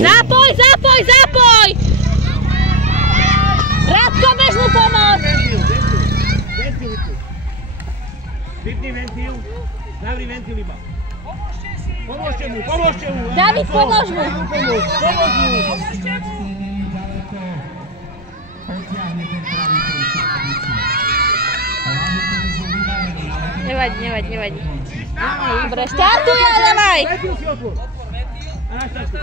Zapoj, zapoj, zapoj! Radko, bež mu pomôcť! Ventil. Vypni ventil. Zavri ventil iba. Pomôžte mu. David, pomôž mu. Pomôž mu. Nevadí. Dobre, štartuj, dávaj! Ventil si otvor. A naštartuj.